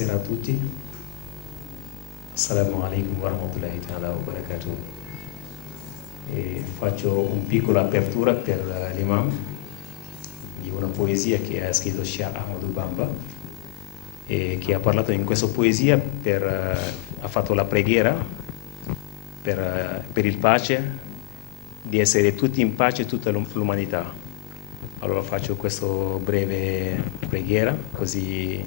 buonasera a tutti. Assalamu alaikum wa rahmatullahi ta'ala wa barakatuh. E faccio un piccolo apertura per l'imam di una poesia che ha scritto Sheikh Ahmadou Bamba e che ha parlato in questa poesia ha fatto la preghiera per il pace, di essere tutti in pace, tutta l'umanità. Allora faccio questa breve preghiera così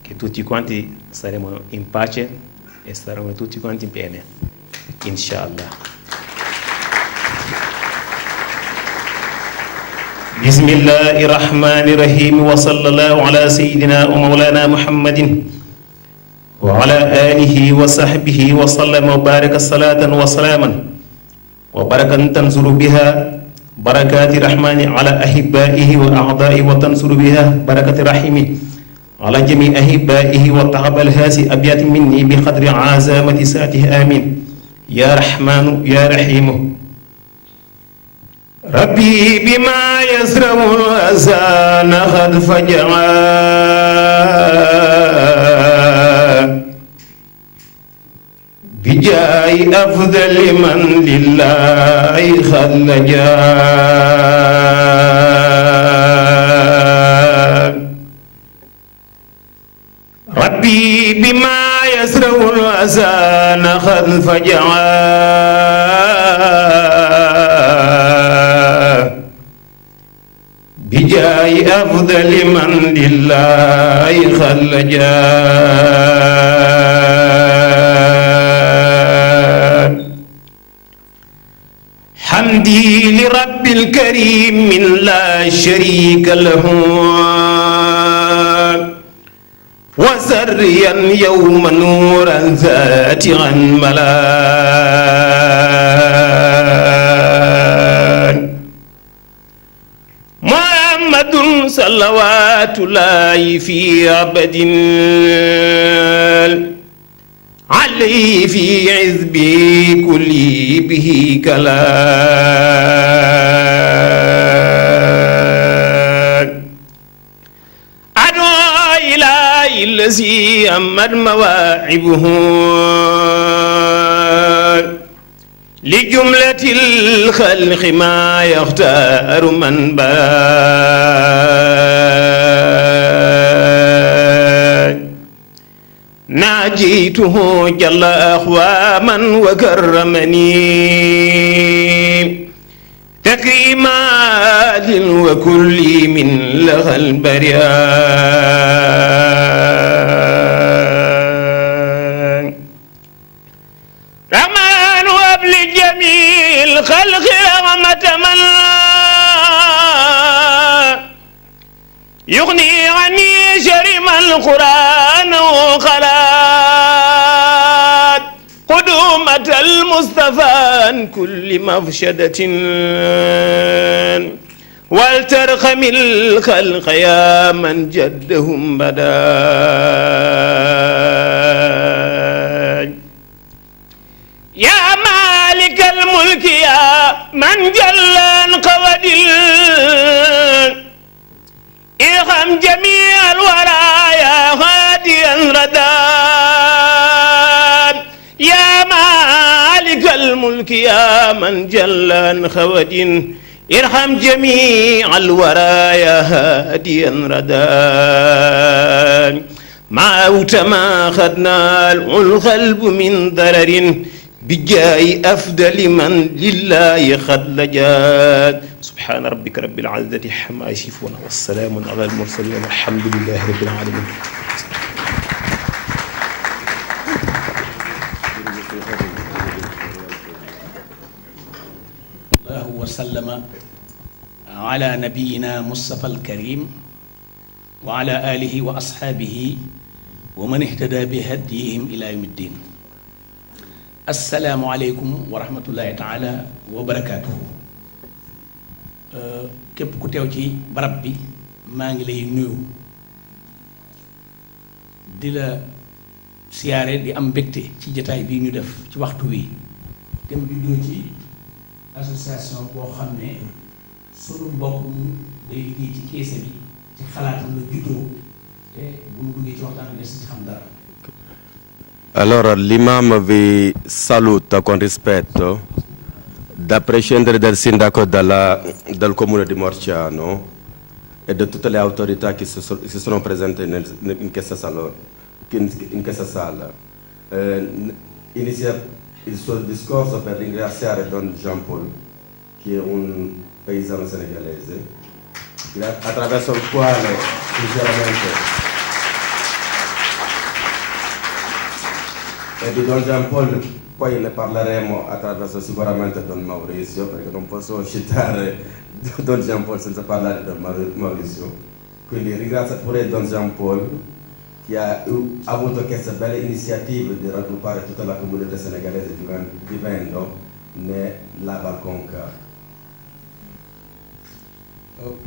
che tutti quanti saremo in pace e staremo tutti quanti bene, inshallah. Bismillahir Rahmanir Rahim wa sallallahu ala sayyidina wa maulana Muhammadin wa ala alihi wa sahbihi wa sallama wa baraka salatan wa salaman wa barakan tanzuru biha barakati rahmani ala ahibbaihi wa a'daihi wa tansuru biha barakati rahimi ala jami ahibbaihi wa taqabbal hasi abyat minni bi qadri azamati saatihi amin ya rahmanu ya rahimu rabbi bima yasrahu azana qad faja'a bijaayi afdali man lillahi xallaja rabbi bima yasrawul azana xad fajaa bijaayi afdali man lillahi xallaja حمدي لرب الكريم من لا شريك له وسريا يوم نورا ذاتعا ملا محمد صلوات الله في عبد علي في عذبي كلي به كلام أدعو إلى الذي أمد مواعبه لجملة الخلق ما يختار من ناجيته جل أخواما وكرمني تكريمات وكل من لها البريان رحمن وابل جميع الخلق رحمة من يغني عني شرم القرآن وخلات قدومة المصطفى عن كل مفشدة ولترخم الخلق يا من جدهم بدا يا مالك الملك يا من جل قود ارحم جميع الورى يا هاديا رداد يا مالك الملك يا من جل عن خود ارحم جميع الورى يا هاديا رداد معوت ما أخذنا القلب من ضرر بجاي أفضل من لله قد لجاد سبحان ربك رب العزة عما يصفون والسلام على المرسلين والحمد لله رب العالمين. الله وسلم على نبينا مصطفى الكريم وعلى آله وأصحابه ومن اهتدى بهديهم إلى يوم الدين. asalaamualeykum wa rahmatullahi taala wa barakaatuhu. képp ku teew ci barab bi maa ngi lay nuyu di la siyaare di am mbégte ci jataay bii ñu def ci waxtu wi te mu juddoo ci association boo xam ne sunu mbokk mu day liggéey ci keese bi ci xalaatam la juddoo te bu mu duggee ci waxtaan bi des ci xam dara. Allora l'imam vi saluta con rispetto da prescindere del sindaco del comune di Morciano e di tutte le autorità che si sono presenti in questa sala. Inizia il suo discorso per ringraziare Don Jean Paul, che è un paesano senegalese, attraverso il quale sinceramente e di Don Jean Paul poi ne parleremo attraverso sicuramente Don Maurizio, perché non posso citare Don Jean Paul senza parlare di Don Maurizio. Quindi ringrazio pure Don Jean Paul che ha avuto questa bella iniziativa di raggruppare tutta la comunità senegalese vivendo nella Val Conca.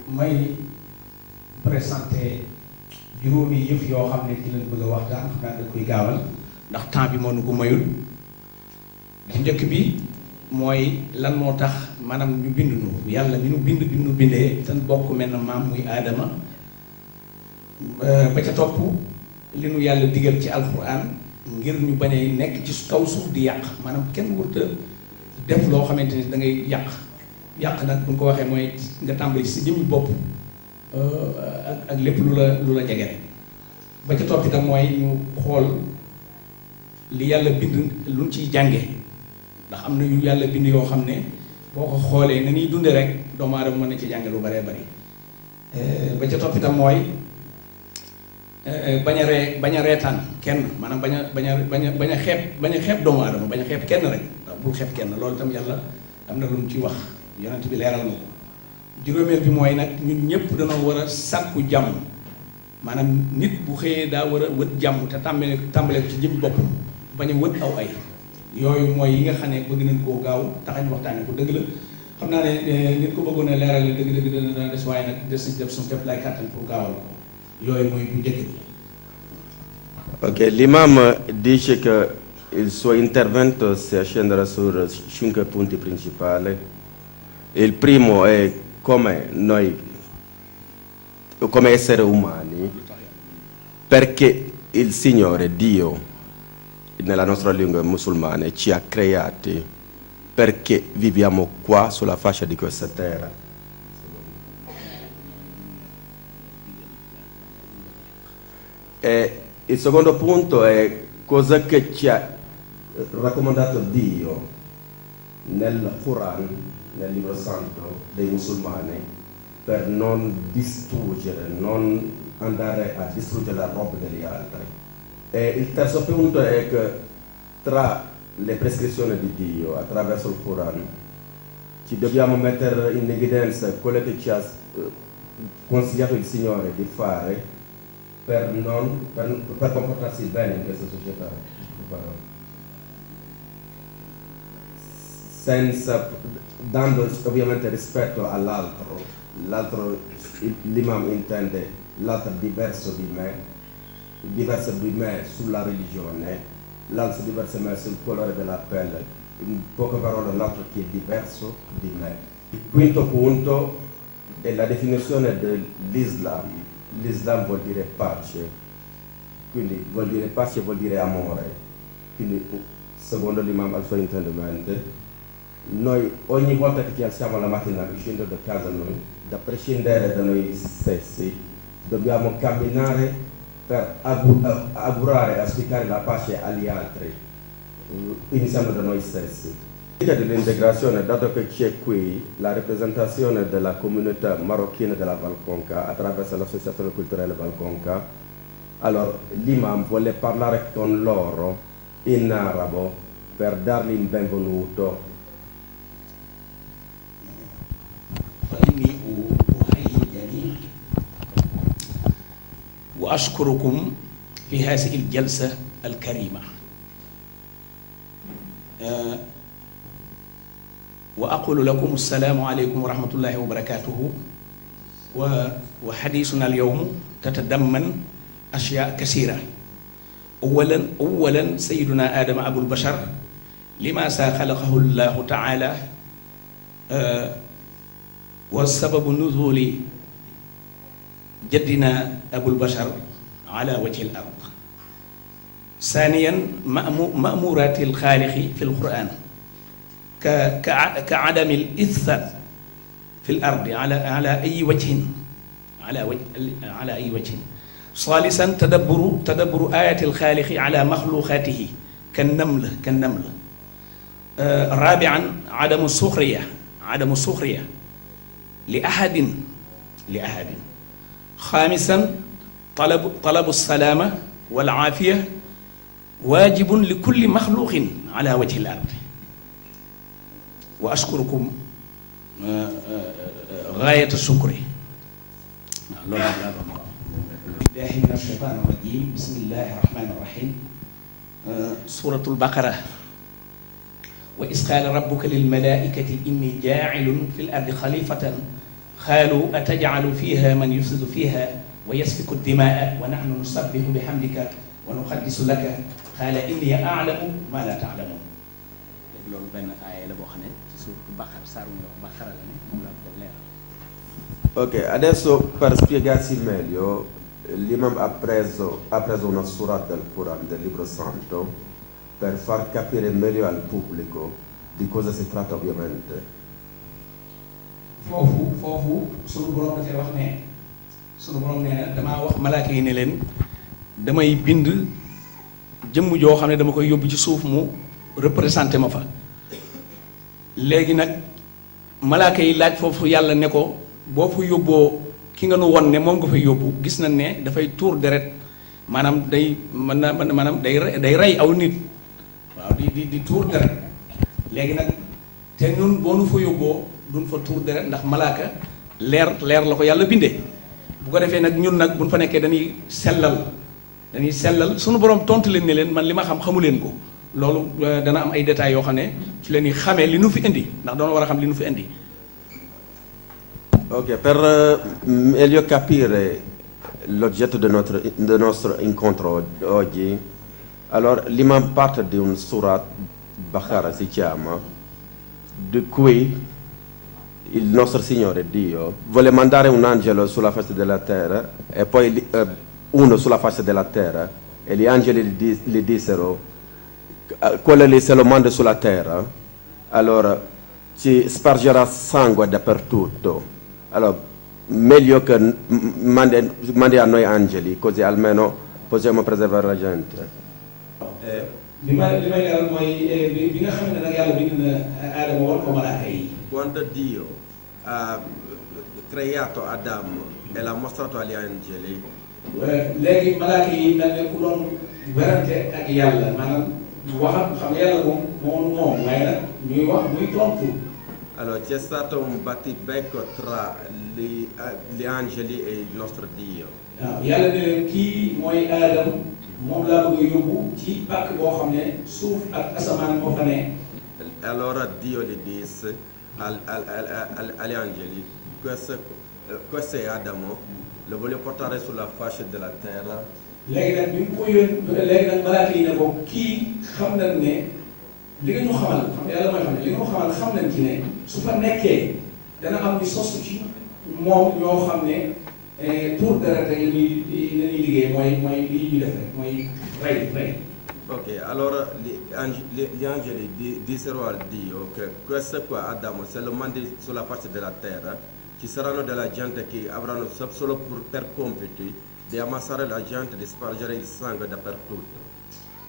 may présenté juróomi yëf yoo xam ne ci lañ bëgg a waxtaan xam naa da koy gaawal ndax temps bi moo nu ko mayul. ci njëkk bi mooy lan moo tax maanaam ñu bind nu yàlla mi nu bind bi nu bindee te bokk mel na maam muy aadama ba ca topp li nu yàlla digal ci alxuraan ngir ñu bañ a nekk ci kaw suuf di yàq maanaam kenn warut a def loo xamante ni da ngay yàq nag bu ñu ko waxee mooy nga tàmbali si jëmmi bopp ak lépp lu la jege rek ba ca topp itam mooy ñu xool li yàlla bind lu ñu ciy jànge ndax am na yu yàlla bind yoo xam ne boo ko xoolee na ñuy dunde rek doomu aadama mën na ci jànge lu baree bari ba ca topp itam mooy bañ a reetaan kenn maanaam bañ a xeeb doomu aadama bañ a xeeb kenn rek bul xeeb kenn loolu itam yàlla am na lu mu ci wax yonent bi leeral na ko juróomeel bi mooy nag ñun ñëpp dañoo war a sàkku jàmm maanaam nit bu xëyee daa war a wët jàmm te tàmbale ko ci jëm boppam bañ a wët aw ay yooyu mooy yi nga xam ne bëgg nañ koo gaaw taxañ waxtaane ko dëgg la xam naa ne nit ko bëggoon a leeral dëgg dana des waaye nag des nañ def suñu képp lay kàttan pour gaawal ko yooyu mooy bu njëkk bi. Ok, l'imam dice che il suo intervento si accenderà su 5 punti principali. Il primo è come noi, come esseri umani, perché il Signore, Dio, nella nostra lingua musulmana, ci ha creati, perché viviamo qua sulla faccia di questa terra. E il secondo punto è cosa che ci ha raccomandato Dio nel Quran, nel libro santo dei musulmani, per non distruggere, non andare a distruggere la roba degli altri. E il terzo punto è che tra le prescrizioni di Dio attraverso il Quran ci dobbiamo mettere in evidenza quello che ci ha consigliato il Signore di fare per comportarsi bene in questa società, dando ovviamente rispetto all'altro. L'imam intende l'altro diverso di me sulla religione, l'altro diverso di me sul colore della pelle, in poche parole l'altro che è diverso di me. Il quinto punto è la definizione dell'Islam. L'Islam vuol dire pace, quindi vuol dire pace, vuol dire amore. Quindi secondo l'imam al suo intendimento, noi ogni volta che ci alziamo la mattina uscendo da casa noi, da prescindere da noi stessi, dobbiamo camminare per augurare e auspicare la pace agli altri, iniziando da noi stessi. Dell'integrazione, dato che c'è qui la rappresentazione della comunità marocchina della Val Conca attraverso l'associazione culturale Val Conca, allora l'imam vuole parlare con loro in arabo per dargli il benvenuto. وأشكركم في هذه الجلسة الكريمة وأقول لكم السلام عليكم ورحمة الله وبركاته. وحديثنا اليوم تتضمن أشياء كثيرة. أولا سيدنا آدم أبو البشر لماذا خلقه الله تعالى والسبب نزول جدنا أبو البشر ala wajhi al ard. ثانيا مأمورات الخالق في القرآن كعدم الإثم في الأرض على أي وجه على أي وجه. ثالثا تدبر آية الخالق على مخلوقاته كالنمل. رابعا عدم السخرية لأحد. خامسا طلب السلامة والعافية واجب لكل مخلوق على وجه الأرض. وأشكركم غاية الشكر. بالله من الشيطان الرجيم. بسم الله الرحمن الرحيم. سورة البقرة. وإذ قال ربك للملائكة إني جاعل في الأرض خليفة قالوا أتجعل فيها من يفسد فيها ويسفك الدماء ونحن نسبح بحمدك ونقدس لك قال إني أعلم ما لا تعلمون. loolu benn aaya la boo xam ne ci suuratu Baqara saaru Baqara la ne moom la ko leeral. Ok, adesso per spiegarsi meglio, l'imam ha preso una surah del Quran, del libro santo, per far capire meglio al pubblico di cosa si tratta ovviamente. foofu sunu borom da cee wax ne sunu borom nee na damaa wax malaaka yi ne leen damay bind jëmm joo xam ne dama koy yóbbu ci suuf mu représenté ma fa. léegi nag malaaka yi laaj foofu yàlla ne ko boo fa yóbboo ki nga nu won ne moom nga fay yóbbu gis nañ ne dafay tuur deret maanaam day rey aw nit waaw di tuur deret. léegi nag te ñun boo nu fa yóbboo duñ fa tuur deret ndax malaaka leer la ko yàlla bindee. bu ko defee nag ñun nag buñ fa nekkee dañuy sellal sunu borom tontu leen ne leen man li ma xamu leen ko. loolu dana am ay détails yoo xam ne ci leen di xamee li nu fi indi ndax doon war a xam li nu fi indi. Ok, per meglio capire l'oggetto del nostro incontro oggi, allora l'imam parte di un surat Baqara si chiama, di cui il nostro Signore Dio vuole mandare un angelo sulla faccia della terra e poi uno sulla faccia della terra e gli angeli gli dissero quello lì se lo manda sulla terra allora ci spargerà sangue dappertutto. Allora, meglio che mandi a noi angeli, così almeno possiamo preservare la gente. li may leeral mooy bi nga xam ne nag yàlla bind na Aadama war ko malaaka yi. Quando Dio ha creato Adamo e l'ha mostrato agli angeli. léegi malaaka yi mel ne ku doon werante ak yàlla maanaam waxam xam nga yàlla moom waaye nag ñuy wax muy tontu. Allora c'è stato un battibecco tra gli angeli e il nostro Dio. waaw yàlla ne leen kii mooy Aadam moom laa bëgg a yóbbu ci pàkk boo xam ne suuf ak asamaan moo fa ne. Allora Dio gli disse agli angeli, questo è Adamo, lo voglio portare sulla faccia della terra. léegi nag bi mu ko léegi nag malaaka yi ne ko kii xam nañ ne li nga ñu xamal xam nga yàlla mooy xam ne li nga ñu xamal xam nañ ci ne su fa nekkee dana am ñu sosu ci moom ñoo xam ne pour dara rek la ñuy liggéey mooy li ñuy def rek mooy rey. Ok, allora gli angeli dissero al Dio che questo qua Adamo se lo mandi sulla faccia della terra ci saranno della gente che avranno solo per compiti di ammassare la gente, di spargere il sangue dappertutto.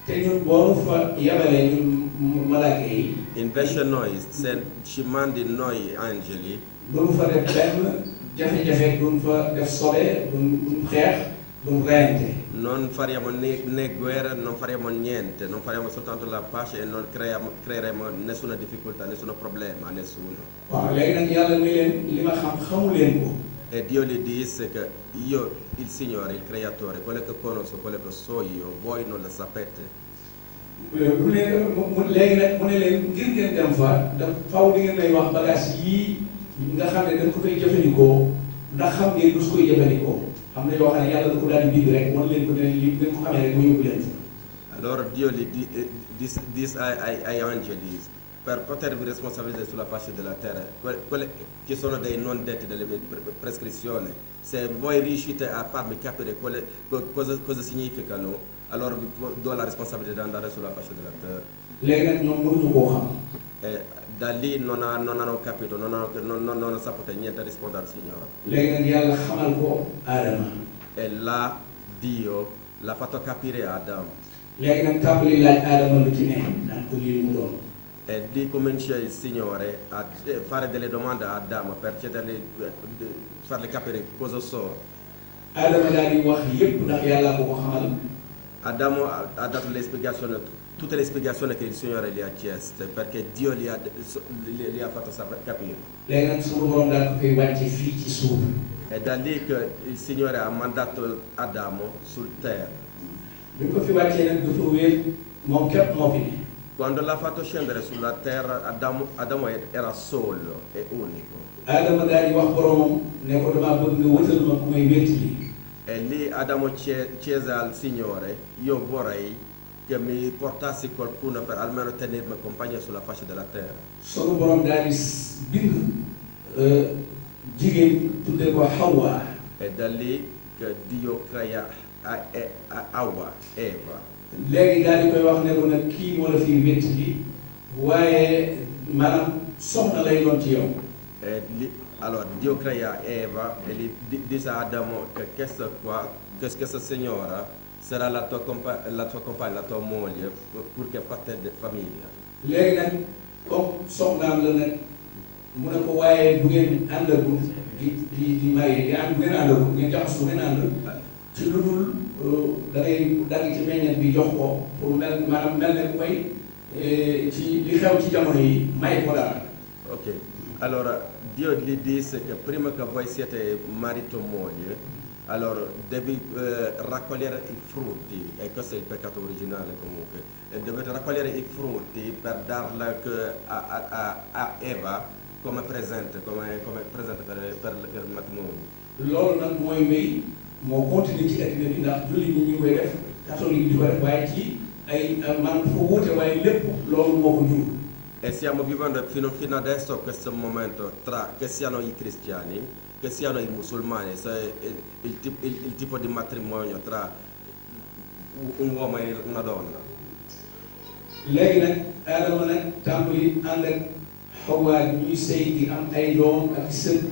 te ñun boo fa yabalee ñun malaaka yi. Invece noi, se ci mandi noi angeli, duñ fa def benn jafe-jafe, duñ fa def sobe, duñ xeex, duñ reyante. non faremo né guerra, non faremo niente, non faremo soltanto la pace e non creeremo nessuna difficoltà, nessun problema a nessuno. waaw léegi nag yàlla ne leen li ma xamu leen ko. E Dio gli disse che io, il Signore, il Creatore, quello che conosco, quello che so io, voi non lo sapete. léegi nag mu ne leen ngir ngeen dem fa da faw di ngeen may wax bagage yii nga xam ne dañ ko fay jëfandikoo ndax xam ngeen du su koy jëfandikoo xam ne yoo xam ne yàlla da ko daal di bind rek wan leen ko ne li ngeen ko xamee rek mu yóbbu leen fa. Allora Dio gli disse ai angeli, per potervi responsabilizzare sulla faccia della terra, quelle che sono dei non detti delle mie prescrizioni. Se voi riuscite a farmi capire cosa significano, allora vi do la responsabilità di andare sulla faccia della terra. léegi nag ñoom mënuñu koo xam. E da lì non hanno capito, non hanno saputo niente rispondere al Signore. léegi nag yàlla xamal ko Adama. E là Dio l'ha fatto capire a Adamo. léegi nag tàmbali laaj Adama lu ci ne naan ko lii mu doon. E lì comincia il Signore a fare delle domande a Adamo per farle capire cosa sono. Adama daal di wax yépp ndax yàlla ko xamal. Adamo ha dato le spiegazioni, tutte le spiegazioni che il Signore gli ha chieste, perché Dio gli ha fatto capire. léegi nag suñu borom daal ko koy wàcce fii ci suuf. È da lì che il Signore ha mandato Adamo sul terra. bi ko fi wàccee nag dafa wéet moom képp moo fi ne. Quando l'ha fatto scendere sulla terra, Adamo era solo e unico. Adama daal di wax boromam ne ko damaa bëgg nga wëtal ma ku may wéttali. E lì Adamo chiese al Signore, io vorrei che mi portassi qualcuno per almeno tenermi compagnia sulla faccia della terra. sunu borom daal di bind jigéen tudde ko Hawa. E da lì che Dio crea Hawa, Eva. léegi daal di koy wax ne ko nag kii moo la fi wéttali waaye maanaam soxna lay doon ci yow. E lì, allora Dio crea Eva e gli dice a Adamo che questa signora sarà la tua compagna, la tua moglie, purché fate famiglia. léegi nag comme soxnaam la nag mu ne ko waaye bu ngeen àndagul di maye di ànd bu ngeen àndagul bu ngeen jaxas bu ngeen ànd ci lu dul da ngay dagg ci meññet bi jox ko pour mel ne koy ci li xew ci jamono yi may ko dara. Ok, allora Dio gli disse che prima che voi siete marito e moglie, allora devi raccogliere i frutti, e questo è il peccato originale comunque, e dovete raccogliere i frutti per darla a Eva come presente per il matrimonio. loolu nag mooy wéy moo continuer ci addina bi ndax jullit ñi ñu koy def catholique di ko def waaye ci ay man fu wuute waaye lépp loolu moo ko jur. E stiamo vivendo fino adesso questo momento che siano i cristiani, che siano i musulmani, il tipo di matrimonio tra un uomo e una donna. léegi nag Adama nag tàmbali ànd ak Hawa ñuy sëy di am ay doom ak sët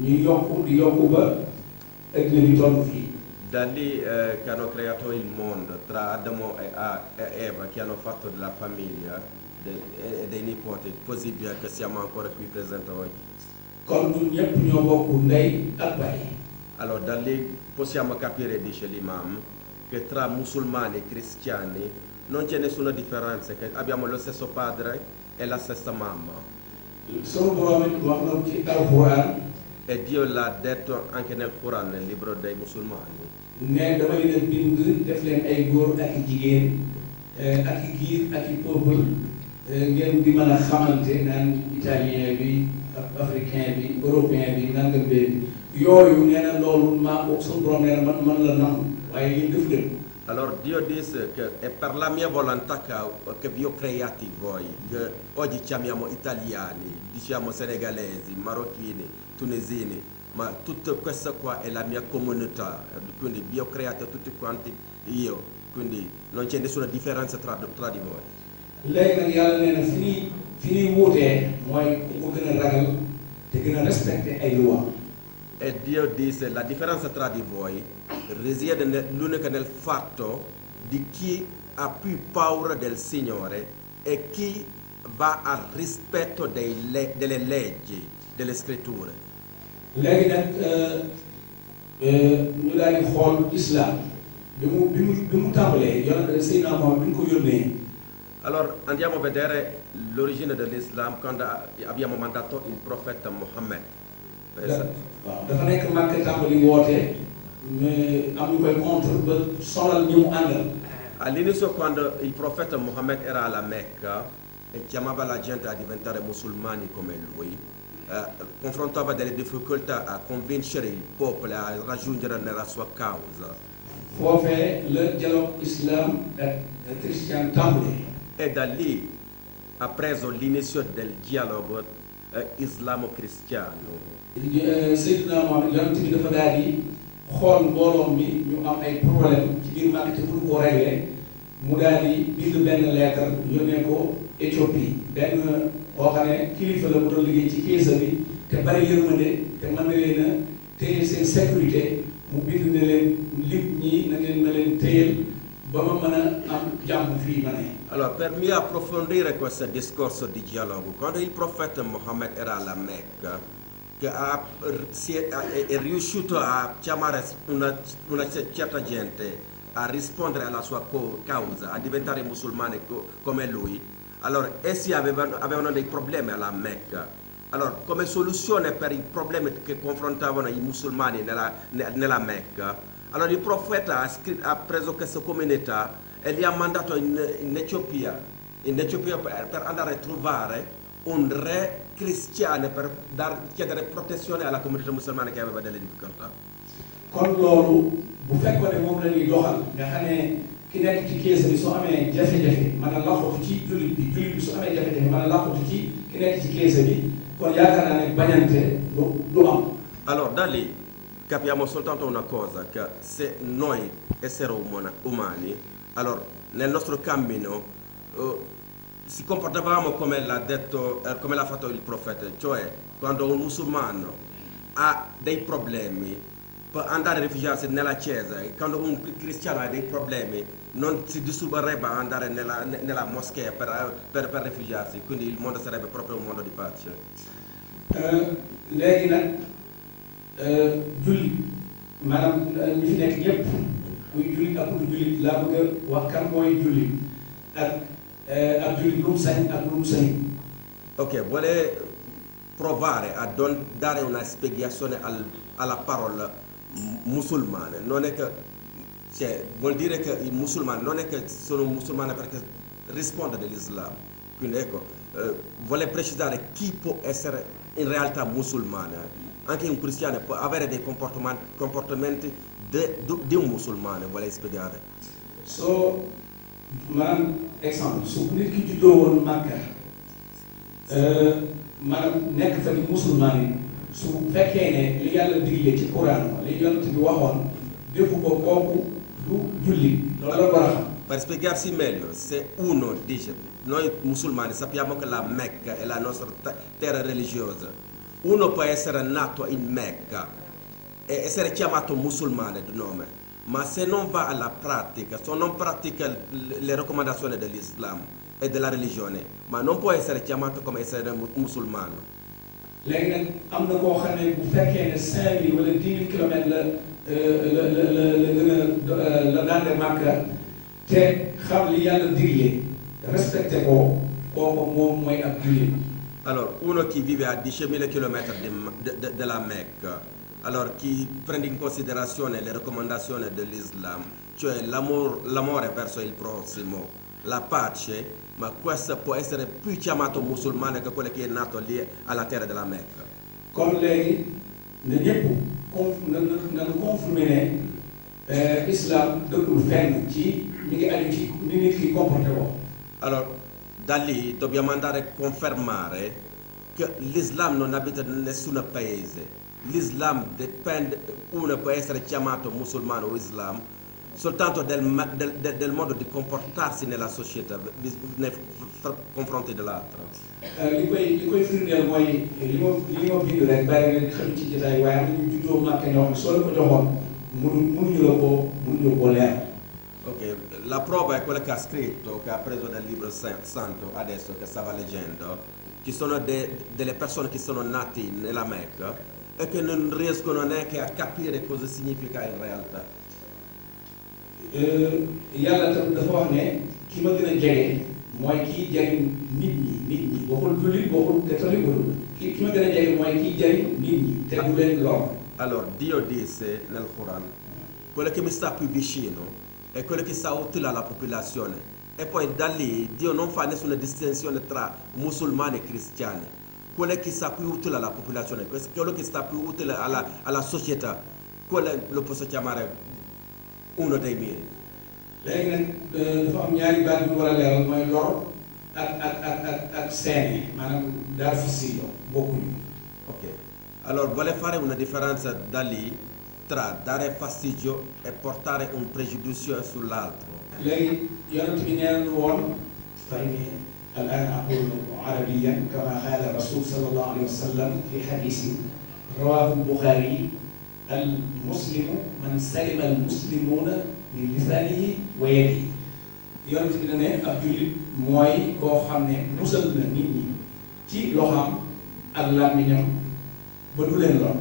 ñuy yokku ba addina bi toll fii. Da lì che hanno creato il mondo, tra Adamo e Eva, che hanno fatto della famiglia e dei nipoti, così via, che siamo ancora qui presenti oggi. kon ñun ñëpp ñoo bokk ndey ak baay. Allora da lì possiamo capire, dice l'imam, che tra musulmani e cristiani non c'è nessuna differenza, che abbiamo lo stesso padre e la stessa mamma. sunu borom it wax na ci alquran. E Dio l'ha detto anche nel Quran, nel libro dei musulmani. ne dama leen a bind def leen ay góor ak i jigéen ak i giir ak i peuple ngeen di mën a xamante naan italien bi ak africain bi européen bi nangam bi yooyu nee na loolu maa sunu borom nee na man la nangu waaye yéen def leen. Allora Dio disse che è per la mia volontà che vi ho creati voi, che oggi chiamiamo italiani, diciamo senegalesi, marocchini, tunisini, ma tutto questo qua è la mia comunità, quindi vi ho creati tutti quanti io, quindi non c'è nessuna differenza tra di voi. léegi nag yàlla nee na fi ñuy wuutee mooy ku ko gën a ragal te gën a respecté ay loi. E Dio disse la differenza tra di voi risiede l'unica nel fatto di chi ha più paura del Signore e chi va al rispetto delle leggi, delle scritture. léegi nag ñu daal di xool islam bi mu tàmbalee yoon Seydina Muhammad bi mu ko yónnee. Allora andiamo a vedere l'origine dell'Islam quando abbiamo mandato il profeta Muhammad. waaw dafa nekk Makka tàmbali woote mais am ñu koy contre ba sonal ñu mu àndal. All'inizio quando il profeta Muhammad era alla Mecca e chiamava la gente a diventare musulmani come lui, confrontava delle difficoltà a convincere il popolo a raggiungere nella sua causa. foofee la dialogue islam ak christian tàmbali. E da lì ha preso l'inizio del dialogo islamo-cristiano. Seydina Mohamed yonent bi dafa daal di xool mbooloo mi ñu am ay problème ci biir Màkka te mënu koo réglé mu daal di bind benn lettre yónnee ko Éthiopie benn boo xam ne kilifa la mu doon liggéey ci Kéisa bi te bari yërmande te mën na leen a téye seen sécurité mu bind ne leen lim ñi na ngeen ma leen téyel ba ma mën a am jàmm fii ma ne. Allora, per mieux approfondire questo discorso di dialogo, quando il profeta Mohammed era alla Mecca, che è riuscito a chiamare una certa gente a rispondere alla sua causa, a diventare musulmani come lui, allora essi avevano dei problemi alla Mecca. Allora, come soluzione per i problemi che confrontavano i musulmani nella Mecca, allora il profeta ha preso questa comunità e li ha mandato in Etiopia per andare a trovare un re cristiano per chiedere protezione alla comunità musulmana che aveva delle difficoltà. Kon loolu bu fekkoon ne moom la ñuy doxal nga xam ne ki nekk ci Kéisa bi su amee jafe-jafe mën a laqatu ci jullit bi su amee jafe-jafe mën a laqatu ci ki nekk ci Kéisa bi kon yaakaar naa ne bañante du am. Allora da lì capiamo soltanto una cosa, che se noi esseri umani, allora nel nostro cammino si comportavamo come l'ha fatto il profeta, cioè quando un musulmano ha dei problemi può andare a rifugiarsi nella chiesa, e quando un cristiano ha dei problemi non si disturberebbe a andare nella moschea per rifugiarsi, quindi il mondo sarebbe proprio un mondo di pace. Léegi nag jullit maanaam ñi fi nekk ñëpp muy jullit ak lu jullit laa bëgg a wax kan mooy jullit ak jullit lu mu sañ ak lu mu sañ. Ok, vuole provare a dare una spiegazione alla parola musulmane, non è che, cioè, vuol dire che i musulmani non è che sono musulmani perché risponde dell'Islam, quindi ecco, vuole precisare chi può essere in realtà musulmano. Anche un cristiano può avere dei comportamenti di un musulmano, vuole spiegare. Maanaam exemple su nit ki juddoo woon Makka maanaam nekk fa di musulmaan yi su fekkee ne li yàlla digle ci Quran li yonent bi waxoon defu ko kooku du jullit loolu la war a xam. Per spiegarsi meglio, se uno dice, noi musulmani sappiamo che la Mecca è la nostra terra religiosa, uno può essere nato in Mecca e essere chiamato musulmano di nome, ma se non va alla pratica, se non pratica le raccomandazioni dell'Islam e della religione, ma non può essere chiamato come essere musulmano. Léegi nag am na koo xam ne bu fekkee ne 5 000 wala 10 000 kilomètres la daan de Makka te xam li yàlla digle respecté ko kooku moom mooy ab jullit. Allora, uno che vive a 10.000 km della Mecca, allora chi prende in considerazione le raccomandazioni dell'Islam, cioè l'amore verso il prossimo, la pace, ma questo può essere più chiamato musulmano che quello che è nato lì alla terra della Mecca. Kon léegi ne ñëpp nañu confirmé ne islam dëggul fenn ci mi ngi aju ci ni nit ki comporté ko. Allora, da lì dobbiamo andare a confermare che l'Islam non abita in nessun paese. L'Islam dipende, uno può essere chiamato musulmano o Islam soltanto del modo di comportarsi nella società nei confronti dell'altro. li koy firndeel mooy li ma bind rek bari na xam ci jotaay waaye am nañu juddoo Makka ñoo xam ne soo leen ko joxoon mënuñu la ko leer. Ok, la prova è quella che ha scritto, che ha preso dal libro santo adesso, che stava leggendo. Ci sono delle persone che sono nate nella Mecca e che non riescono neanche a capire cosa significa in realtà. Yàlla tam dafa wax ne ki ma gën a jege mooy kii jariñ nit ñi waxul jullit waxul catholique waxul ki ma gën a jege mooy kii jariñ nit ñi te du leen lor. Allora Dio disse nel Quran, quello che mi sta più vicino è quello che sta utile alla popolazione, e poi da lì Dio non fa nessuna distinzione tra musulmani e cristiani. Quello che sta più utile alla popolazione, quello che sta più utile alla società, quello lo posso chiamare uno dei miei. Léegi nag dafa am ñaari baat yu war a leeral mooy lor ak seene maanaam Dar Fastidio bokkuñu. Ok, allora vuole fare una differenza da lì tra dare fastidio e portare un pregiudizio sull'altro. léegi yonent bi nee nañu woon fa inni al-aan aqulu arabiyan kama qaala rasul sallallahu alayhi wa sallam fi hadiisin rawaahu al-Buxaari al-muslimu man salima al-muslimuuna min lisaanihi wa yadihi. yonent bi da ne ab jullit mooy koo xam ne musal na nit ñi ci loxoom ak làmmiñam ba du leen lor.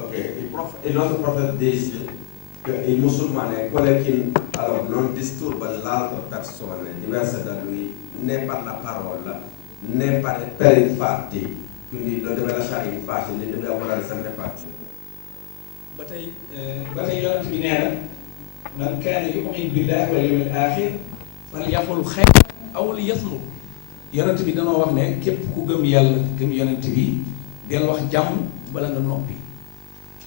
Ok, il nostro profeta dice che il musulmano è quello che allora, non disturba l'altra persona diversa da lui né per la parola né per i fatti, quindi lo deve lasciare in pace, ne deve lavorare sempre pace. ba tey yonent bi nee na man kaana yu'minu billahi wal yawmil aaxir falyaqul xayran aw liyasmut. yonent bi danoo wax ne képp ku gëm yàlla gëm yonent bi del wax jàmm bala nga noppi.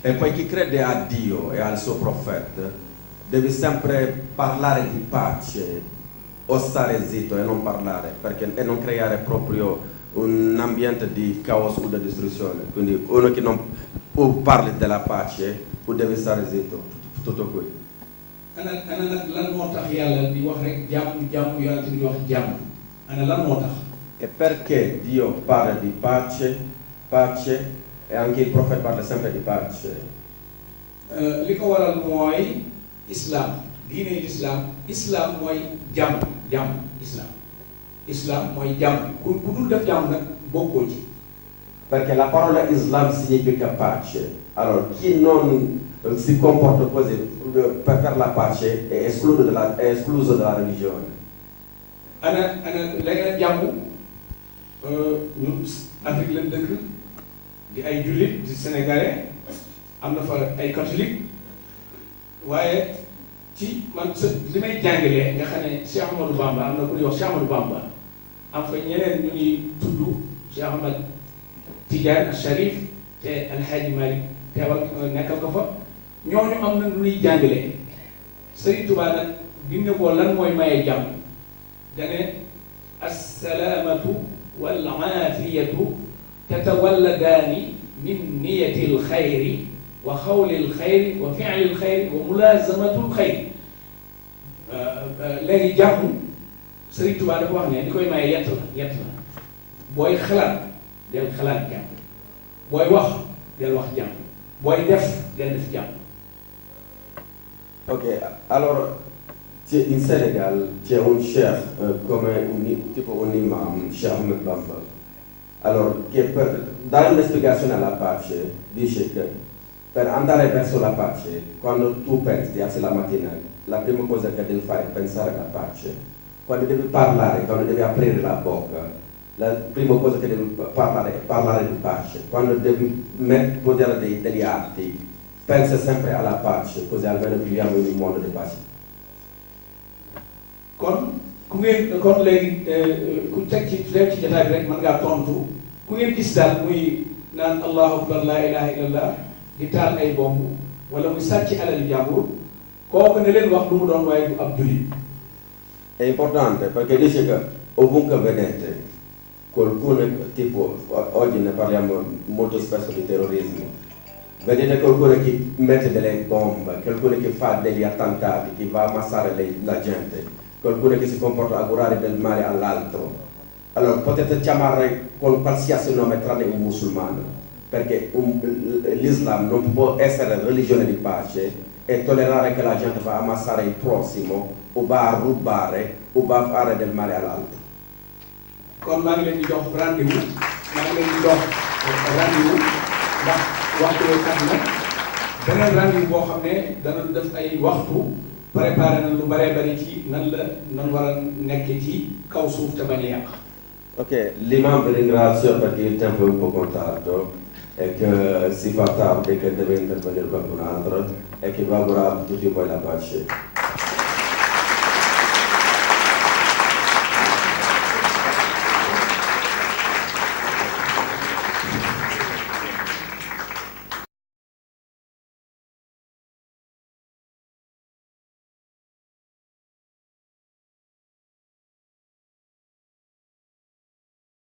E poi chi crede a Dio e al suo profeta deve sempre parlare di pace o stare zitto e non parlare e non creare proprio un ambiente di caos o di distruzione. Quindi uno che non parla della pace o deve stare zitto, tutto qui. ana nag lan moo tax yàlla di wax rek jàmm yonent bi di wax jàmm ana lan moo tax. E perché Dio parla di pace e anche il profeta parla sempre di pace? Li ko waral mooy islam diine islam mooy jàmm islam mooy jàmm ku dul def jàmm nag bokkoo ci. Perché la parola Islam significa pace. Allora, chi non si comporta così per la pace è escluso dalla religione. ana léegi nag jàmm ñun Afrique lañ dëkk di ay jullit di sénégalais am na fa ay catholique waaye ci man li may jàngalee nga xam ne Cheikh Ahmadou Bamba am na ku ñuy wax Cheikh Ahmadou Bamba am fa ñeneen ñu ñuy tudd Cheikh Ahmad Tidiane al Sharif te Alhaji Malick teewal nekkal ko fa ñooñu am na lu ñuy jàngalee Sëriñ Tuubaa nag bi mu ne ko lan mooy maye jàmm dane assalaamatu wal aafiyatu tatawalladaani min niyatil xayri wa xawlil xayri wa fi'lil xayri wa mulaazamatul xayri. léegi jàmm Sëriñ Tuubaa dafa wax ne li koy maye yett la booy xalaat del xalaat jàmm booy wax del wax jàmm booy def del def jàmm. Ok, allora in Senegal c'è un sheikh tipo un imam, Sheikh Ahmed Bamba, allora, che per dare una spiegazione alla pace dice che per andare verso la pace, quando tu pensi, ti alzi la mattina, la prima cosa che devi fare è pensare alla pace. Quando devi parlare, quando devi aprire la bocca, la prima cosa che devi parlare è parlare di pace. Quando devi poter degli atti, pensa sempre alla pace, così almeno viviamo in un mondo di pace. kon léegi ku teg ci jotaay bi rek mën ngaa tontu ku ngeen gis daal muy naan allahu akbar laa ilaha illallah di taal ay bomb wala muy sàcc alali jàmbur kooku ne leen wax lu mu doon waaye du ab jullit. È importante perché dice che ovunque vedete qualcuno, tipo oggi ne parliamo molto spesso di terrorismo, vedete qualcuno che mette delle bombe, qualcuno che fa degli attentati, che va a ammazzare la gente, qualcuno che si comporta a augurare del male all'altro. Allora potete chiamare con qualsiasi nome tranne un musulmano, perché l'Islam non può essere religione di pace e tollerare che la gente va a ammazzare il prossimo o va a rubare o va a fare del male all'altro. kon maa ngi leen di jox rendez-vous ndax waxtu bi tax na beneen rendez-vous boo xam ne dana def ay waxtu préparé na lu bëree bëri ci nan war a nekk ci kaw suuf te bañ a yàq. Ok, l'imam vi ringrazio perché il tempo è un po' contato e che si fa tardi, che deve intervenire qualcun altro e che vi auguro a tutti voi la pace.